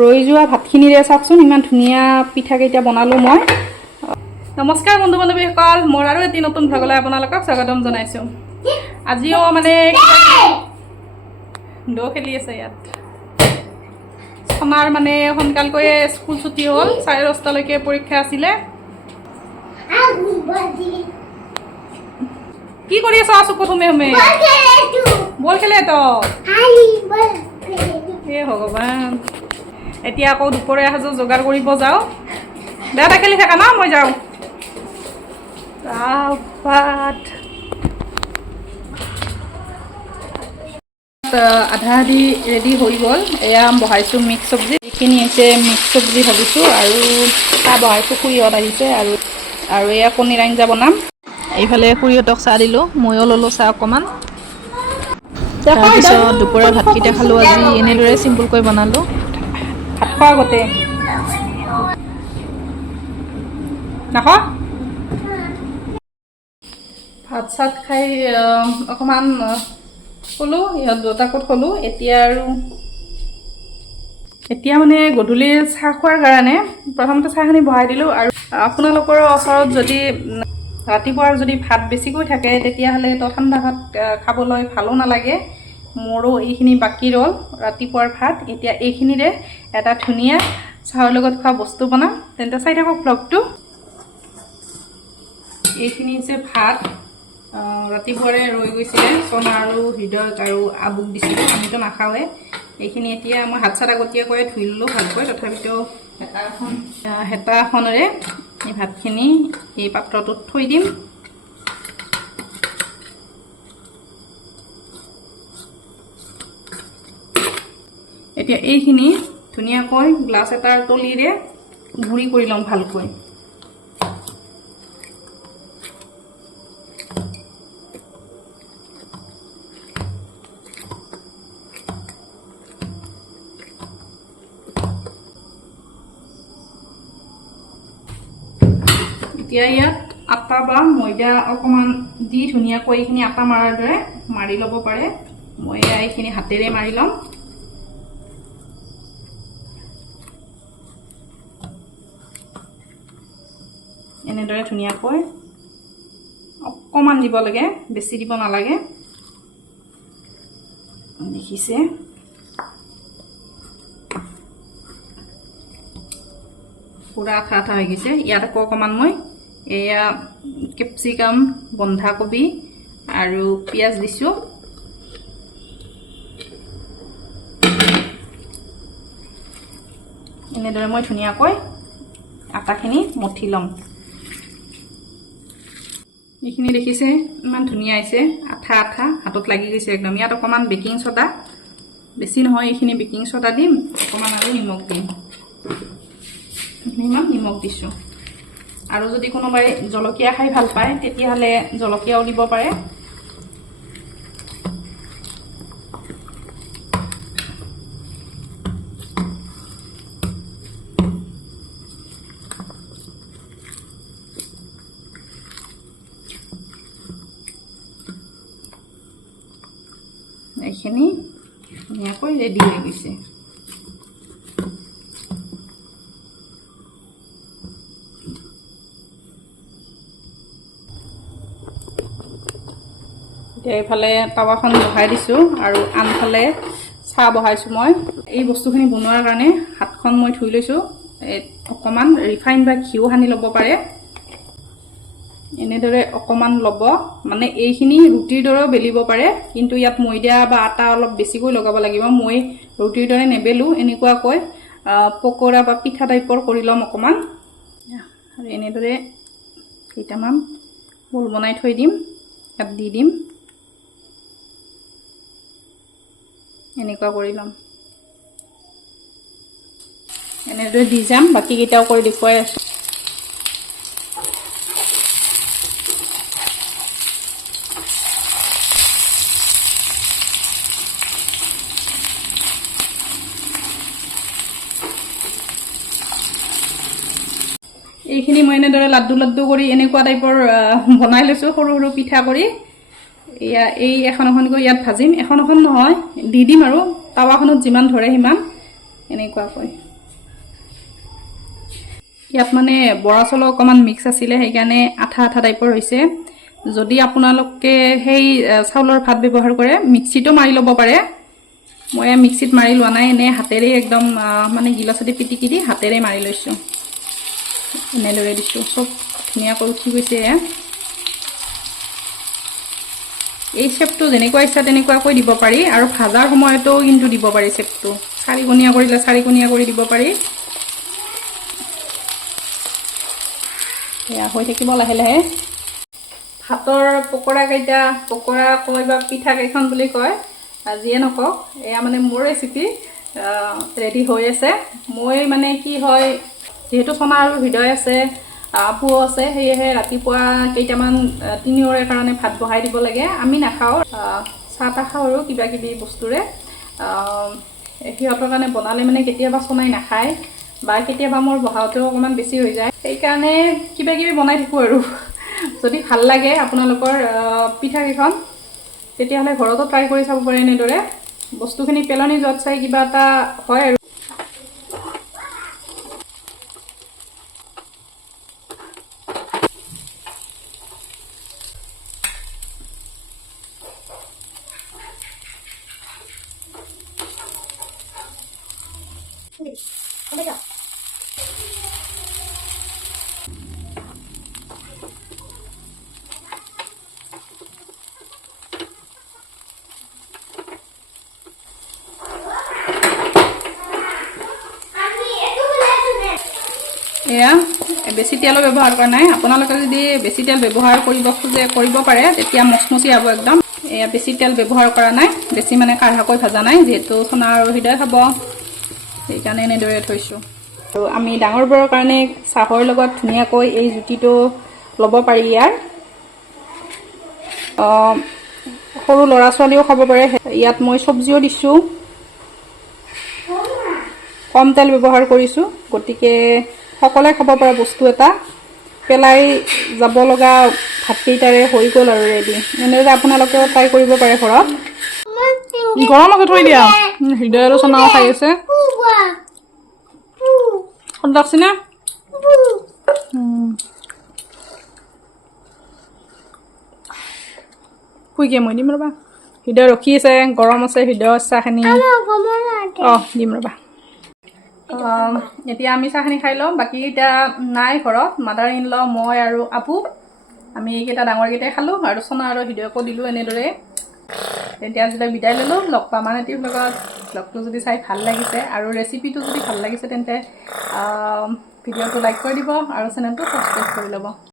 ৰৈ যোৱা ভাতখিনিৰে চাওকচোন ইমান ধুনীয়া পিঠাকেইটা বনালোঁ মই। নমস্কাৰ বন্ধু বান্ধৱীসকল, মোৰ আৰু এটি নতুন ভ্লগলৈ আপোনালোকক স্বাগতম জনাইছোঁ। আজিও মানে দ খেলি আছে ইয়াত। আমাৰ মানে সোনকালকৈ স্কুল ছুটি হ'ল, 10:30লৈকে পৰীক্ষা আছিলে। কি কৰি আছ আছো প্ৰথমে বল খেলে তো হে ভগৱান। এতিয়া আকৌ দুপৰীয়া সাজু যোগাৰ কৰিব যাওঁ। বেয়াটা খেলি থাকা ন, মই যাওঁ। ভাত আধা আধি ৰেডি হৈ গ'ল। এয়া বহাইছোঁ মিক্স চব্জি। এইখিনি হৈছে মিক্স চব্জি ভাবিছোঁ, আৰু চাহ বহাইছোঁ। খুৰীহঁত আহিছে আৰু এয়া কণীৰ আঞ্জা বনাম। এইফালে খুৰীহঁতক চাহ দিলোঁ, ময়ো ল'লোঁ চাহ অকণমান। তাৰপিছত দুপৰীয়াৰ ভাতকেইটা খালোঁ আজি এনেদৰে চিম্পুলকৈ বনালোঁ। ভাত খোৱা আগতে নাখ ভাত চাত খাই অকণমান শুলোঁ, ইহঁত দুটাকত শুলোঁ। এতিয়া মানে গধূলি চাহ খোৱাৰ কাৰণে প্ৰথমতে চাহখিনি বহাই দিলোঁ। আৰু আপোনালোকৰ ওচৰত যদি ৰাতিপুৱাৰ যদি ভাত বেছিকৈ থাকে তেতিয়াহ'লে তো ঠাণ্ডা ভাত খাবলৈ ভালো নালাগে। মোৰো এইখিনি বাকী ৰ'ল ৰাতিপুৱাৰ ভাত। এতিয়া এইখিনিৰে এটা ধুনীয়া চাহৰ লগত খোৱা বস্তু বনাম, তেন্তে চাই থাকক ভ্লগটো। এইখিনি হৈছে ভাত, ৰাতিপুৱাৰে ৰৈ গৈছিলে। চনা আৰু হৃদয় আৰু আবুক দিছিলোঁ, আমিতো নাখাওঁৱে। এইখিনি এতিয়া মই হাত চাত আগতীয়াকৈ ধুই ল'লোঁ ভালকৈ। তথাপিতো হেতা এখনেৰে এই ভাতখিনি এই পাত্ৰটোত থৈ দিম। এতিয়া এইখিনি ধুনীয়াকৈ গ্লাছ এটাৰ তলিৰে গুড়ি কৰি ল'ম ভালকৈ। এতিয়া ইয়াত আটা বা ময়দা অকণমান দি ধুনীয়াকৈ এইখিনি আটা মাৰাৰ দৰে মাৰি ল'ব পাৰে। মই এইখিনি হাতেৰে মাৰি ল'ম। এনেদৰে ধুনীয়াকৈ অকণমান দিব লাগে, বেছি দিব নালাগে। দেখিছে পুৰা আঠা আঠা হৈ গৈছে। ইয়াত আকৌ অকণমান মই এয়া কেপচিকাম, বন্ধাকবি আৰু পিঁয়াজ দিছোঁ। এনেদৰে মই ধুনীয়াকৈ আটাখিনি মঠি ল'ম। এইখিনি দেখিছে ইমান ধুনীয়া হৈছে, আঠা আঠা হাতত লাগি গৈছে একদম। ইয়াত অকণমান বেকিং চ'ডা, বেছি নহয় এইখিনি বেকিং চ'ডা দিম, অকণমান আৰু নিমখ দিম। ইমান নিমখ দিছোঁ। আৰু যদি কোনোবাই জলকীয়া খাই ভাল পায় তেতিয়াহ'লে জলকীয়াও দিব পাৰে। এইখিনি ধুনীয়াকৈ ৰেডি হৈ গৈছে। এতিয়া এইফালে টাৱাখন বহাই দিছোঁ আৰু আনফালে চাহ বহাইছোঁ মই। এই বস্তুখিনি বনোৱাৰ কাৰণে হাতখন মই ধুই লৈছোঁ। অকণমান ৰিফাইন বা ঘিউ সানি ল'ব পাৰে। এনেদৰে অকণমান ল'ব, মানে এইখিনি ৰুটিৰ দৰেও বেলিব পাৰে, কিন্তু ইয়াত ময়দা বা আটা অলপ বেছিকৈ লগাব লাগিব। মই ৰুটিৰ দৰে নেবেলোঁ, এনেকুৱাকৈ পকৰা বা পিঠা টাইপৰ কৰি ল'ম অকণমান। আৰু এনেদৰে কেইটামান বল বনাই থৈ দিম, ইয়াত দি দিম। এনেকুৱা কৰি ল'ম। এনেদৰে দি যাম, বাকীকেইটাও কৰি দেখুৱাই আছোঁ। এইখিনি মই এনেদৰে লাড্ডু লাড্ডু কৰি এনেকুৱা টাইপৰ বনাই লৈছোঁ, সৰু সৰু পিঠা কৰি। এয়া এই এখন এখনকৈ ইয়াত ভাজিম। এখন এখন নহয়, দি দিম আৰু টাৱাখনত যিমান ধৰে সিমান। এনেকুৱাকৈ ইয়াত মানে বৰা চাউল অকণমান মিক্স আছিলে সেইকাৰণে আঠা আঠা টাইপৰ হৈছে যদি আপোনালোকে সেই চাউলৰ ভাত ব্যৱহাৰ কৰে মিক্সিটো মাৰি ল'ব পাৰে মই মিক্সিত মাৰি লোৱা নাই এনে হাতেৰে একদম মানে গিলাচেদি পিটিকি দি হাতেৰে মাৰি লৈছোঁ এনেদৰে দিছোঁ চব ধুনীয়াকৈ উঠি গৈছে এই শেপটো যেনেকুৱা ইচ্ছা তেনেকুৱাকৈ দিব পাৰি আৰু ভাজাৰ সময়তো কিন্তু দিব পাৰি শেপটো চাৰিকণীয়া কৰিলে চাৰিকণীয়া কৰি দিব পাৰি এয়া হৈ থাকিব লাহে লাহে ভাতৰ পকৰা কেইটা পকৰা কয় বা পিঠা কেইখন বুলি কয় যিয়ে নকওক এয়া মানে মোৰ ৰেচিপি ৰেডি হৈ আছে মই মানে কি হয় যেহেতু চনা আৰু হৃদয় আছে আপু আছে সেয়েহে ৰাতিপুৱা কেইটামান তিনিওৰে কাৰণে ভাত বহাই দিব লাগে আমি নাখাওঁ চাহ তাহ খাওঁ আৰু কিবা কিবি বস্তুৰে সিহঁতৰ কাৰণে বনালে মানে কেতিয়াবা চনাই নাখায় বা কেতিয়াবা মোৰ বহাওঁতেও অকণমান বেছি হৈ যায় সেইকাৰণে কিবা কিবি বনাই থাকোঁ আৰু যদি ভাল লাগে আপোনালোকৰ পিঠাকেইখন তেতিয়াহ'লে ঘৰতো ট্ৰাই কৰি চাব পাৰে এনেদৰে বস্তুখিনি পেলনি যোৱাত চাই কিবা এটা হয় আৰু এয়া বেছি তেল ব্যৱহাৰ কৰা নাই আপোনালোকে যদি বেছি তেল ব্যৱহাৰ কৰিব খোজে কৰিব পাৰে তেতিয়া মচমচি হ'ব একদম এয়া বেছি তেল ব্যৱহাৰ কৰা নাই বেছি মানে কাঢ়াকৈ ভাজা নাই যেহেতু চনা আৰু হৃদয় খাব সেইকাৰণে এনেদৰে থৈছোঁ আৰু আমি ডাঙৰবোৰৰ কাৰণে চাহৰ লগত ধুনীয়াকৈ এই জুতিটো ল'ব পাৰি ইয়াৰ সৰু ল'ৰা ছোৱালীও খাব পাৰে ইয়াত মই চব্জিও দিছোঁ কম তেল ব্যৱহাৰ কৰিছোঁ গতিকে সকলোৱে খাব পৰা বস্তু এটা পেলাই যাব লগা ভাতকেইটাৰে হৈ গ'ল আৰু ৰেডি এনেদৰে আপোনালোকেও ট্ৰাই কৰিব পাৰে ঘৰত গৰম আছে থৈ দিয়া হৃদয় আৰু চনাও খাই আছে লাগছে না শুইকে মই দিম ৰ'বা হৃদয় ৰখি আছে গৰম আছে হৃদয়ৰ চাহখিনি দিম ৰ'বা এতিয়া আমি চাহখিনি খাই লওঁ বাকী এতিয়া নাই ঘৰত মাদাৰ ইন ল মই আৰু আপু আমি এইকেইটা ডাঙৰকেইটাই খালোঁ আৰু চনা আৰু হৃদয়কো দিলোঁ এনেদৰে তেতিয়া আজিলৈ বিদায় ল'লোঁ লগ পাম আমাৰ এটিৰ লগত ব্লগটো যদি চাই ভাল লাগিছে আৰু ৰেচিপিটো যদি ভাল লাগিছে তেন্তে ভিডিঅ'টো লাইক কৰি দিব আৰু চেনেলটো ছাবস্ক্ৰাইব কৰি ল'ব